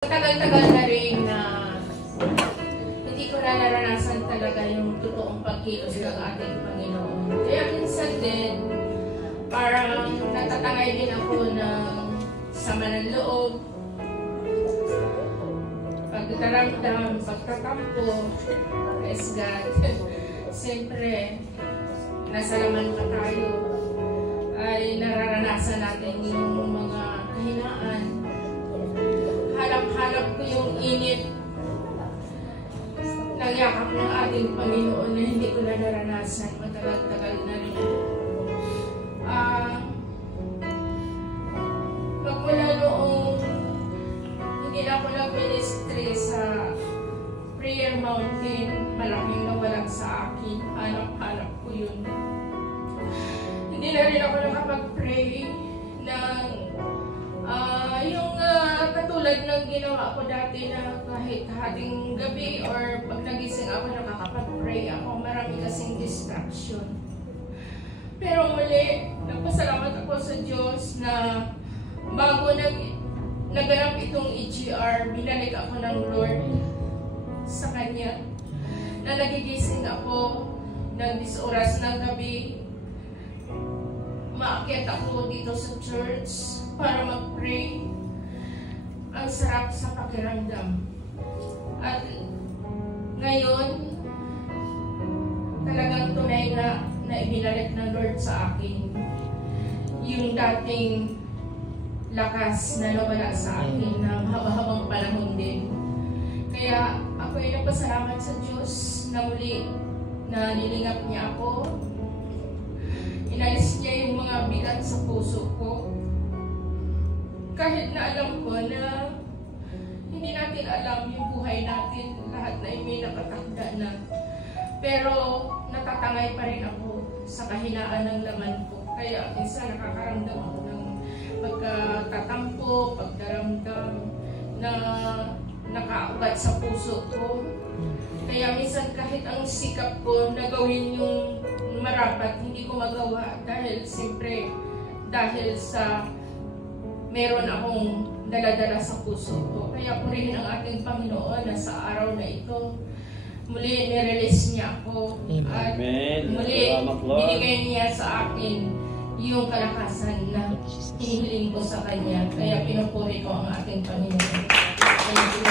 Tagal-tagal na rin na hindi ko na naranasan talaga yung totoong pagkilos ng ating Panginoon. Kaya minsan din, parang natatangay din ako ng sama ng loob, pagdaramdam, pagtatampo, praise God. Siyempre, nasa laman pa tayo, ay nararanasan natin yung mga kahinaan. Halap-halap ko yung init ng yakap ng ating Panginoon na hindi ko na naranasan. Matagal-tagal na rin. Magmula noong hindi na ako nag-ministry sa Prayer Mountain, malaking nawalan sa akin. Halap-halap ko yun. Hindi na rin ako nakapag-pray ng yung katulad ng ginawa ko dati na kahit hating gabi or pag nagising ako nakakapag-pray ako. Marami kasing distraction. Pero muli, nagpasalamat ako sa Diyos na bago naganap itong EGR, binalik ako ng Lord sa Kanya. Na nagigising ako ng 10 oras ng gabi. Maakyat ako dito sa church para mag-pray. Ang sarap sa pakiramdam. At ngayon, talagang tunay na ibinalik ng Lord sa akin yung dating lakas na nawala sa akin ng haba-habang panahon din. Kaya ako ay nagpasalamat sa Diyos na muli na nilingap niya ako. Inalis niya yung mga bigat sa puso ko. Kahit na alam ko na hindi natin alam yung buhay natin, lahat na may nakatakda na. Pero natatangay pa rin ako sa kahinaan ng laman ko. Kaya minsan nakakaramdam ako ng pagkatatampo, pagdaramdam na nakaugat sa puso ko. Kaya minsan kahit ang sikap ko na gawin yung marapat, hindi ko magawa dahil siyempre dahil sa meron akong daladala sa puso ko. Kaya purihin ang ating Panginoon na sa araw na ito, muli nirelease niya ako. At muli binigay niya sa akin yung kalakasan na hinihiling ko sa Kanya. Kaya pinupuri ko ang ating Panginoon. Thank you.